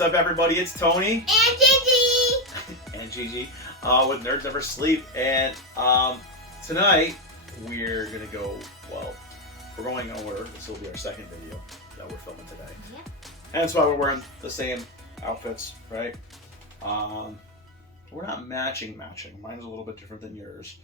What's up, everybody? It's Tony. And Gigi. And Gigi with Nerds Never Sleep. And tonight, we're going to go, well, we're going over. This will be our second video that we're filming today. Yep. And that's why we're wearing the same outfits, right? We're not matching. Mine's a little bit different than yours.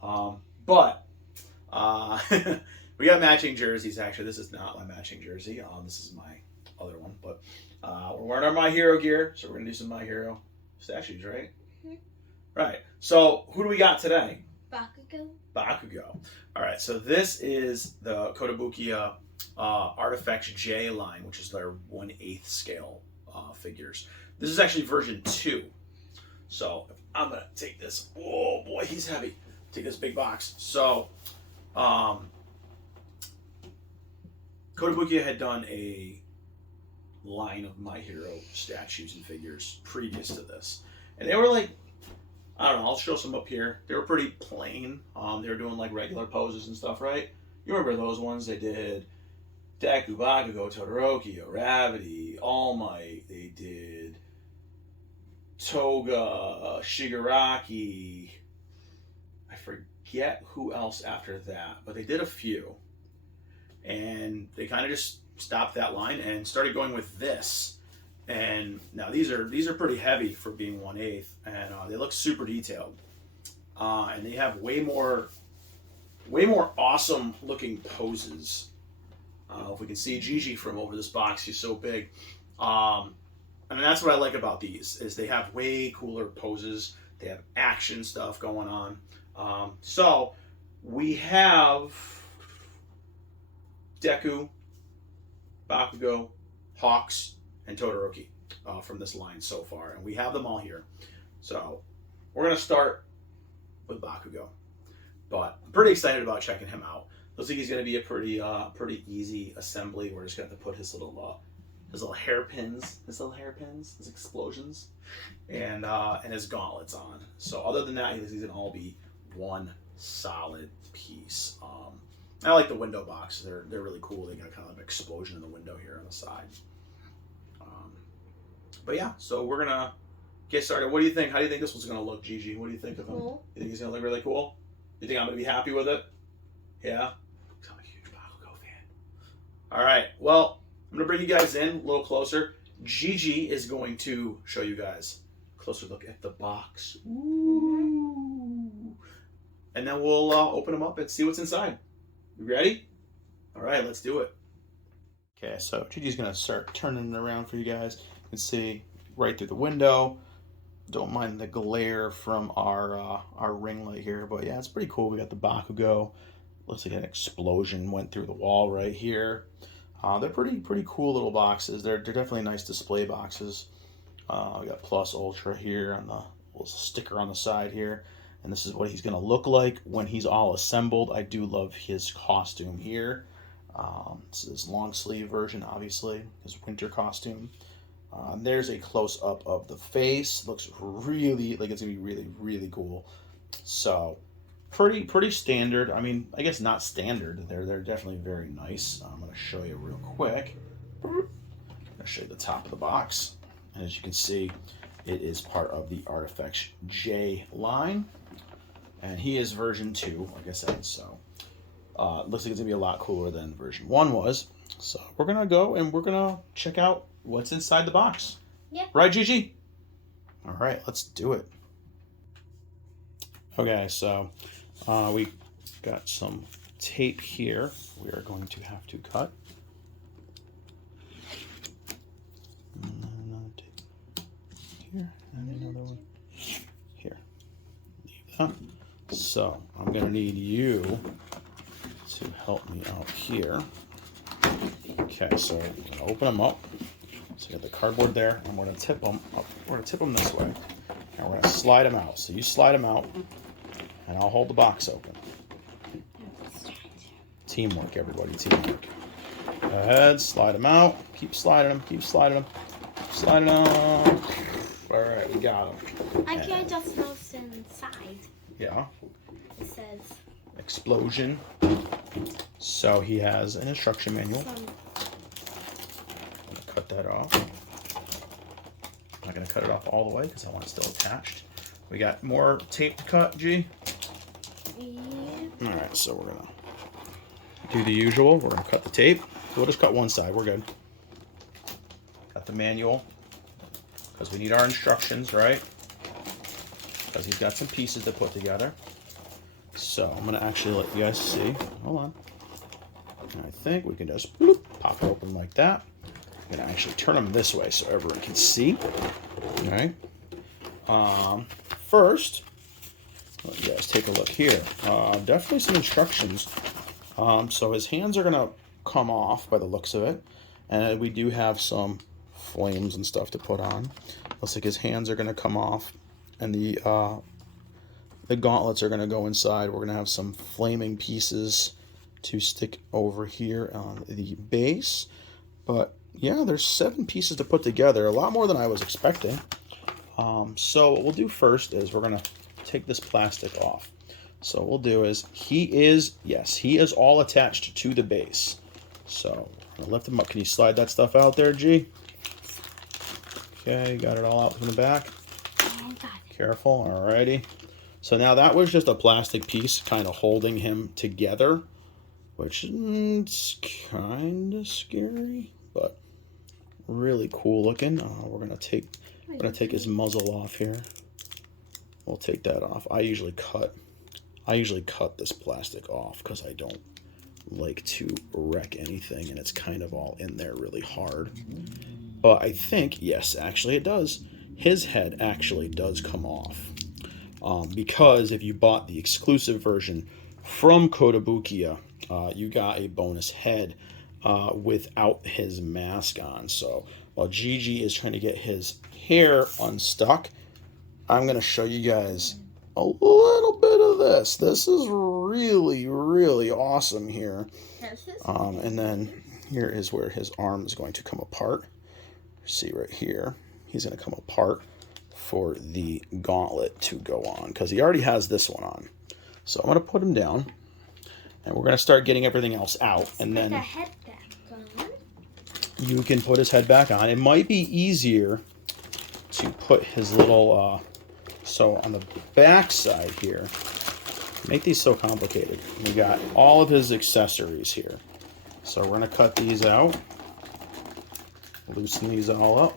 But we got matching jerseys, actually. This is not my matching jersey. This is my other one. But we're wearing our My Hero gear, so we're going to do some My Hero statues, right? Mm-hmm. Right. So who do we got today? Bakugo. All right, so this is the Kotobukiya ARTFXJ J line, which is their 1/8 scale figures. This is actually version 2. So I'm going to take this. Oh boy, he's heavy. Take this big box. So Kotobukiya had done a line of My Hero statues and figures previous to this. And they were like, I don't know, I'll show some up here. They were pretty plain. They were doing like regular poses and stuff, right? You remember those ones? They did Deku, Bakugo, Todoroki, Gravity, All Might. They did Toga, Shigaraki. I forget who else after that, but they did a few. And they kind of just stopped that line and started going with this. And now these are pretty heavy for being 1/8, and they look super detailed. And they have way more awesome looking poses. If we can see Gigi from over this box, she's so big. And that's what I like about these, is they have way cooler poses. They have action stuff going on. So we have Deku, Bakugo, Hawks, and Todoroki from this line so far, and we have them all here. So we're gonna start with Bakugo, but I'm pretty excited about checking him out. Looks like he's gonna be a pretty easy assembly. We're just gonna have to put his little hairpins, his explosions, and his gauntlets on. So other than that, he's gonna all be one solid piece. I like the window box. They're really cool. They got kind of an explosion in the window here on the side. But yeah, so we're gonna get started. What do you think? How do you think this one's gonna look, Gigi? What do you think of him? Cool. You think he's gonna look really cool? You think I'm gonna be happy with it? Yeah? I'm a huge Bakugo fan. All right, well, I'm gonna bring you guys in a little closer. Gigi is going to show you guys a closer look at the box. Ooh. And then we'll open them up and see what's inside. You ready? All right, let's do it. Okay, so Gigi's gonna start turning it around for you guys. You can see right through the window. Don't mind the glare from our ring light here, but yeah, it's pretty cool. We got the Bakugo. Looks like an explosion went through the wall right here. They're pretty cool little boxes. They're definitely nice display boxes. We got Plus Ultra here on the little sticker on the side here. And this is what he's going to look like when he's all assembled. I do love his costume here. This is his long sleeve version, obviously, his winter costume. There's a close-up of the face. Looks really, like it's going to be really cool. So, pretty standard. I mean, I guess not standard. They're definitely very nice. I'm going to show you real quick. I'm going to show you the top of the box. And as you can see, it is part of the ARTFXJ line. And he is version 2, like I said, so looks like it's going to be a lot cooler than version 1 was. So we're going to go and we're going to check out what's inside the box. Yep. Right, Gigi? All right, let's do it. Okay, so we got some tape here we are going to have to cut. And then another tape here, and another one here. Leave that. So I'm going to need you to help me out here. Okay, so I'm going to open them up. So I got the cardboard there, and we're going to tip them up. We're going to tip them this way, and we're going to slide them out. So you slide them out, and I'll hold the box open. Teamwork, everybody, teamwork. Go ahead, slide them out. Keep sliding them, keep sliding them. Slide them out. All right, we got them. I can just notice inside. Yeah. It says explosion. So he has an instruction manual. Cut that off. not going to cut it off all the way because I want it still attached. We got more tape to cut, G? Yeah. All right, so we're going to do the usual. We're going to cut the tape. We'll just cut one side. We're good. Got the manual because we need our instructions, right? Because he's got some pieces to put together. So I'm going to actually let you guys see. Hold on. And I think we can just bloop, pop it open like that. I'm going to actually turn them this way so everyone can see. All right. First, let you guys take a look here. Definitely some instructions. So his hands are going to come off by the looks of it. And we do have some flames and stuff to put on. Looks like his hands are going to come off. And the gauntlets are going to go inside. We're going to have some flaming pieces to stick over here on the base. But yeah, there's 7 pieces to put together. A lot more than I was expecting. So what we'll do first is we're going to take this plastic off. So what we'll do is he is all attached to the base. So I'm going to lift him up. Can you slide that stuff out there, G? Okay, got it all out from the back. Careful, alrighty. So now that was just a plastic piece kind of holding him together, which is kind of scary, but really cool looking. We're gonna take his muzzle off here. We'll take that off. I usually cut this plastic off because I don't like to wreck anything, and it's kind of all in there really hard. But I think, yes, actually it does. His head actually does come off. Because if you bought the exclusive version from Kotobukiya, you got a bonus head without his mask on. So while Gigi is trying to get his hair unstuck, I'm going to show you guys a little bit of this. This is really, really awesome here. And then here is where his arm is going to come apart. See right here, he's going to come apart for the gauntlet to go on because he already has this one on. So I'm going to put him down and we're going to start getting everything else out. And then head back on. You can put his head back on. It might be easier to put his little, so on the back side here, make these so complicated. We got all of his accessories here. So we're going to cut these out. Loosen these all up.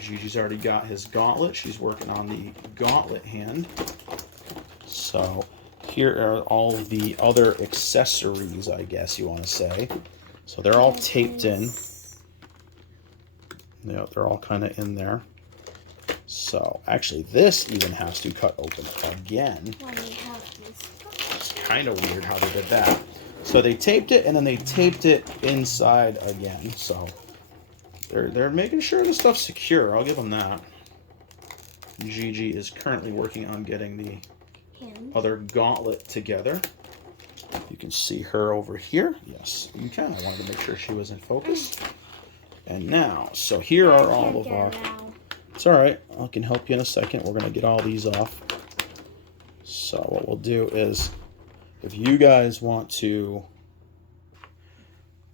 Gigi's already got his gauntlet. She's working on the gauntlet hand. So here are all of the other accessories, I guess you want to say. So they're all taped in. Yeah, they're all kind of in there. So actually this even has to cut open again. It's kind of weird how they did that. So they taped it and then they taped it inside again. So they're making sure the stuff's secure. I'll give them that. Gigi is currently working on getting the other gauntlet together. You can see her over here. Yes, you can. I wanted to make sure she was in focus. And now, so here are all of our... It's all right. I can help you in a second. We're going to get all these off. So what we'll do is, if you guys want to...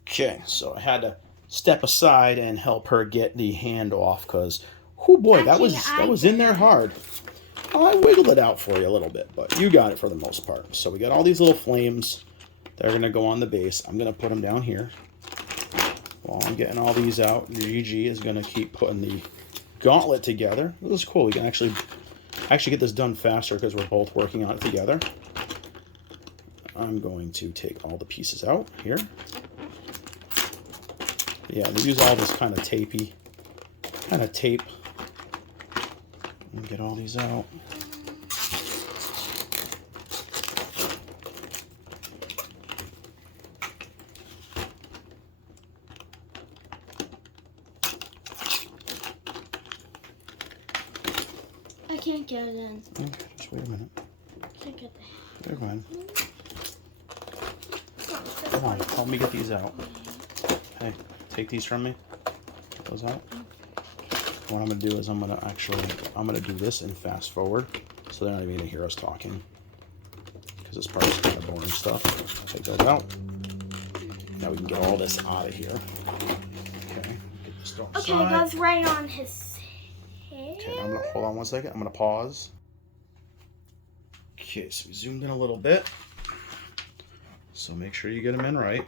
Okay, so I had to step aside and help her get the hand off because, oh boy, that was in there hard. I wiggled it out for you a little bit, but you got it for the most part. So we got all these little flames that are going to go on the base. I'm going to put them down here. While I'm getting all these out, Gigi is going to keep putting the gauntlet together. This is cool. We can actually get this done faster because we're both working on it together. I'm going to take all the pieces out here. Yeah, they use all this kind of tape. And get all these out. I can't get it in. Okay, just wait a minute. Can't get the Never mind. Come on, help me get these out. Hey, take these from me. Get those out. What I'm going to do is I'm going to do this in fast forward so they're not even going to hear us talking. Because this part is kind of boring stuff. Take those out. Now we can get all this out of here. Okay, get this off. Okay, it goes right on his Okay, I'm gonna hold on one second. I'm gonna pause. Okay, so we zoomed in a little bit. So make sure you get them in right.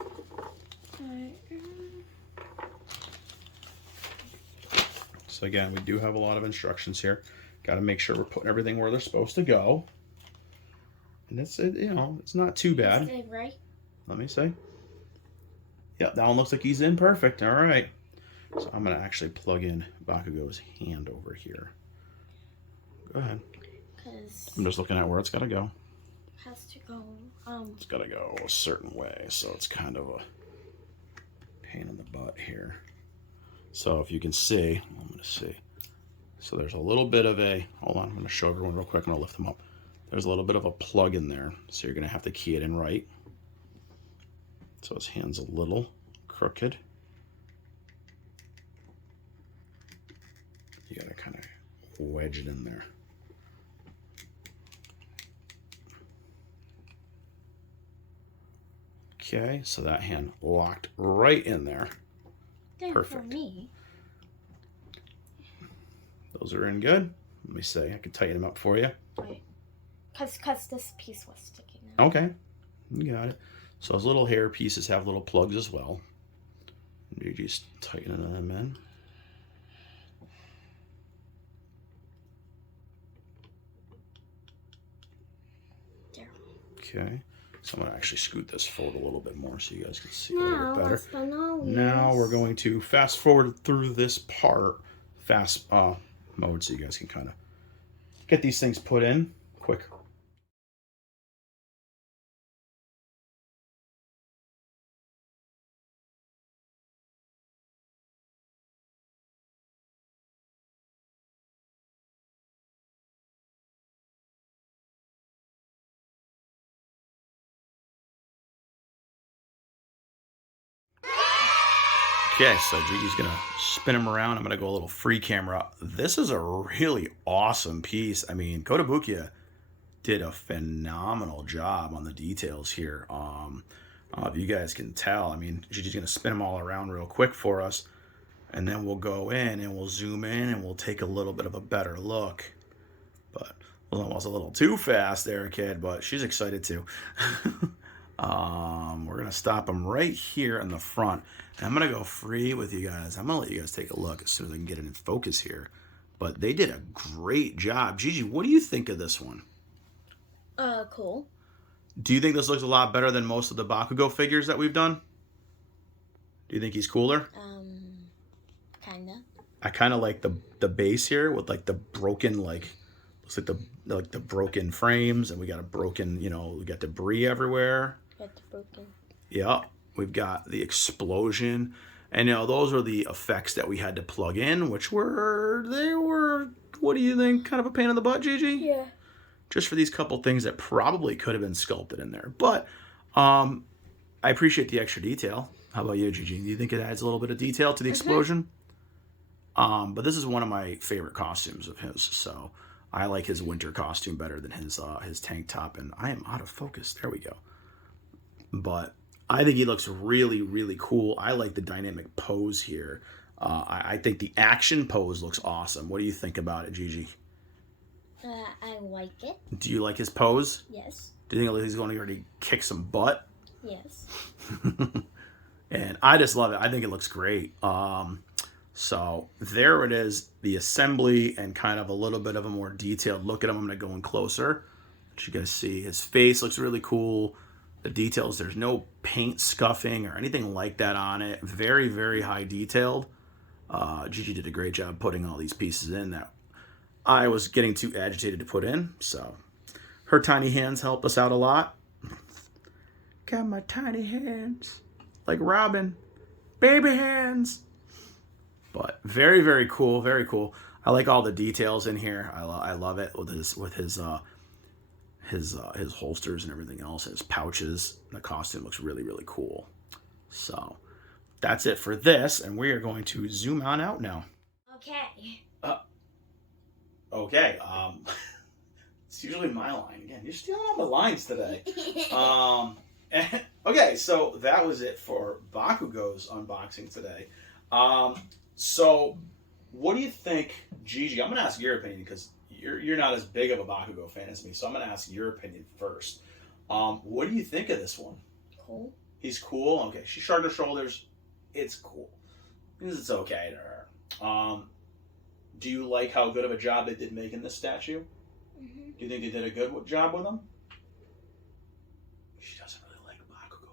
So again, we do have a lot of instructions here. Got to make sure we're putting everything where they're supposed to go. And it's, you know, it's not too bad. Is it right? Let me see. Yep, that one looks like he's in perfect. All right. So I'm going to actually plug in Bakugo's hand over here. Go ahead. I'm just looking at where it's got to go. Has to go. It's got to go a certain way, so it's kind of a pain in the butt here. So if you can see, I'm going to see. So there's a little bit of a, hold on, I'm going to show everyone real quick. I'm going to lift them up. There's a little bit of a plug in there, so you're going to have to key it in right. So his hand's a little crooked. You got to kind of wedge it in there. Okay, so that hand locked right in there. Perfect. For me. Those are in good. Let me see. I can tighten them up for you. Wait. Because this piece was sticking out. Okay. You got it. So those little hair pieces have little plugs as well. You just tighten them in. There. Okay. So I'm going to actually scoot this forward a little bit more so you guys can see a little bit better. Now Now we're going to fast forward through this part, fast mode, so you guys can kind of get these things put in quick. Okay, so Gigi's gonna spin him around. I'm gonna go a little free camera. This is a really awesome piece. I mean, Kotobukiya did a phenomenal job on the details here. If you guys can tell, I mean, Gigi's gonna spin them all around real quick for us, and then we'll go in and we'll zoom in and we'll take a little bit of a better look. But it was almost a little too fast there, kid, but she's excited too. We're gonna stop them right here in the front. And I'm gonna go free with you guys. I'm gonna let you guys take a look as soon as I can get it in focus here. But they did a great job. Gigi, what do you think of this one? Cool. Do you think this looks a lot better than most of the Bakugo figures that we've done? Do you think he's cooler? Kinda. I kind of like the base here with like the broken, like looks like the broken frames, and we got a broken, you know, we got debris everywhere. Got the broken. Yeah, we've got the explosion, and you know those are the effects that we had to plug in, which were what do you think? Kind of a pain in the butt, Gigi? Yeah. Just for these couple things that probably could have been sculpted in there, but I appreciate the extra detail. How about you, Gigi? Do you think it adds a little bit of detail to the explosion? But this is one of my favorite costumes of his, so I like his winter costume better than his tank top, and I am out of focus. There we go. But I think he looks really, really cool. I like the dynamic pose here. I think the action pose looks awesome. What do you think about it, Gigi? I like it. Do you like his pose? Yes. Do you think he's going to already kick some butt? Yes. And I just love it. I think it looks great. So there it is, the assembly and kind of a little bit of a more detailed look at him. I'm going to go in closer. Let you guys see his face looks really cool. The details, there's no paint scuffing or anything like that on it. Very, very high detailed. Gigi did a great job putting all these pieces in that I was getting too agitated to put in. So her tiny hands help us out a lot. Got my tiny hands like Robin. Baby hands. But very, very cool. Very cool. I like all the details in here. I love it with his holsters and everything else, his pouches. The costume looks really, really cool. So that's it for this, and we are going to zoom on out now. Okay. Okay. It's usually my line again. You're stealing all my lines today. Okay, so that was it for Bakugo's unboxing today. So what do you think, Gigi? I'm going to ask your opinion because you're not as big of a Bakugo fan as me, so I'm going to ask your opinion first. What do you think of this one? Cool. He's cool. Okay, she shrugged her shoulders. It's cool. It's okay to her. Do you like how good of a job they did making this statue? Mm-hmm. Do you think they did a good job with him? She doesn't really like Bakugo,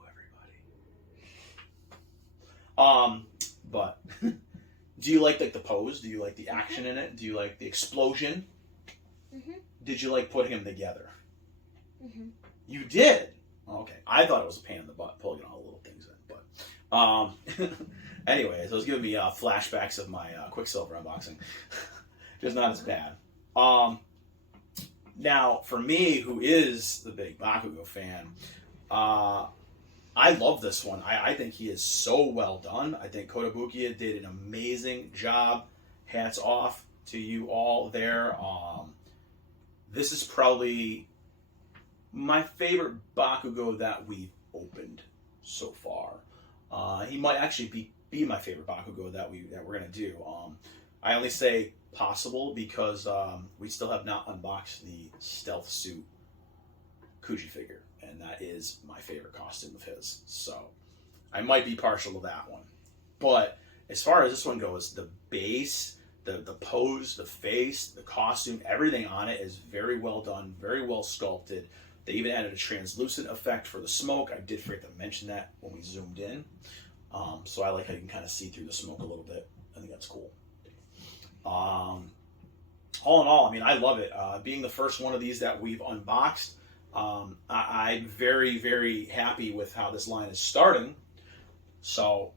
everybody. But do you like the pose? Do you like the action in it? Do you like the explosion? Mm-hmm. Did you like putting them together? Mm-hmm. You did? Okay. I thought it was a pain in the butt pulling all the little things in. But anyways, it was giving me flashbacks of my Quicksilver unboxing. Just not as bad. Now, for me, who is the big Bakugo fan, I love this one. I think he is so well done. I think Kotobukiya did an amazing job. Hats off to you all there. This is probably my favorite Bakugo that we've opened so far. He might actually be my favorite Bakugo that we're gonna do. I only say possible because we still have not unboxed the stealth suit Kuji figure, and that is my favorite costume of his. So I might be partial to that one. But as far as this one goes, the base, the pose, the face, the costume, everything on it is very well done, very well sculpted. They even added a translucent effect for the smoke. I did forget to mention that when we zoomed in. So I like how you can kind of see through the smoke a little bit. I think that's cool. All in all, I mean, I love it. Being the first one of these that we've unboxed, I'm very, very happy with how this line is starting. So,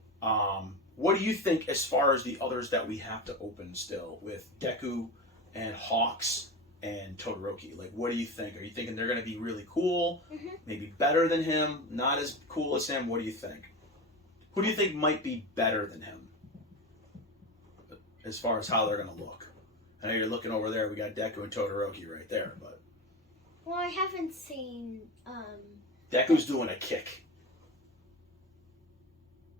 what do you think as far as the others that we have to open still with Deku and Hawks and Todoroki? Like, what do you think? Are you thinking they're going to be really cool? Mm-hmm. Maybe better than him? Not as cool as him? What do you think? Who do you think might be better than him as far as how they're going to look? I know you're looking over there. We got Deku and Todoroki right there, but Well, I haven't seen. Deku's doing a kick.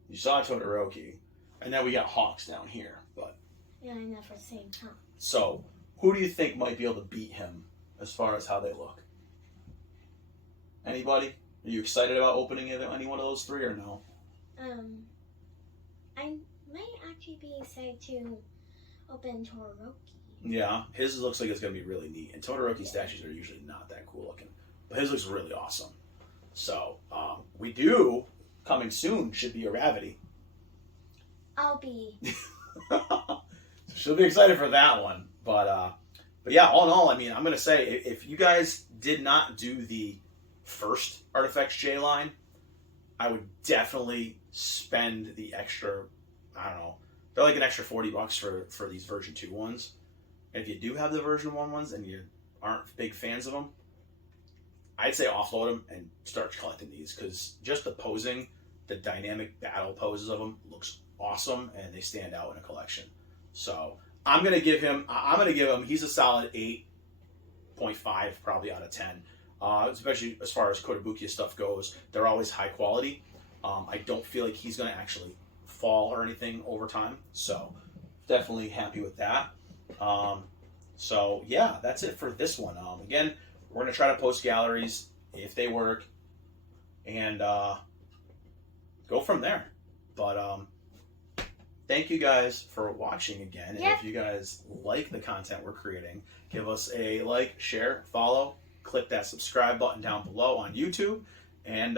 You saw Todoroki, and then we got Hawks down here. But Yeah, I never seen him. so, who do you think might be able to beat him as far as how they look? Anybody? Are you excited about opening any one of those three or no? I might actually be excited to open Todoroki. Yeah, his looks like it's going to be really neat. And Todoroki statues are usually not that cool looking. But his looks really awesome. So, we do, coming soon, should be a Ravity. I'll be. She'll be excited for that one. But yeah, all in all, I mean, I'm going to say, if you guys did not do the first ARTFXJ line, I would definitely spend the extra, I don't know, they're like an extra $40 for these version 2 ones. And if you do have the version 1 ones and you aren't big fans of them, I'd say offload them and start collecting these, because just the posing, the dynamic battle poses of them looks awesome, and they stand out in a collection. So I'm gonna give him. He's a solid 8.5 probably out of 10. Especially as far as Kotobukiya stuff goes, they're always high quality. I don't feel like he's gonna actually fall or anything over time. So definitely happy with that. So yeah, that's it for this one. Again, we're gonna try to post galleries if they work, and go from there. But thank you guys for watching again. And if you guys like the content we're creating, give us a like, share, follow, click that subscribe button down below on YouTube, and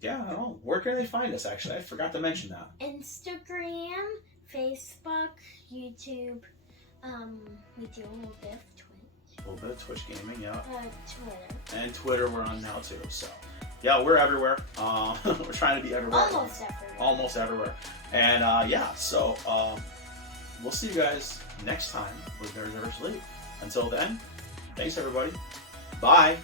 yeah, I don't know, where can they find us? Actually, I forgot to mention that. Instagram, Facebook, YouTube. We do a little bit of Twitch. A little bit of Twitch gaming, yeah. Twitter. And Twitter, we're on now too. So yeah, we're everywhere. We're trying to be everywhere. Almost everywhere. Almost everywhere. And yeah, so we'll see you guys next time with Very Nervous League. Until then, thanks everybody. Bye.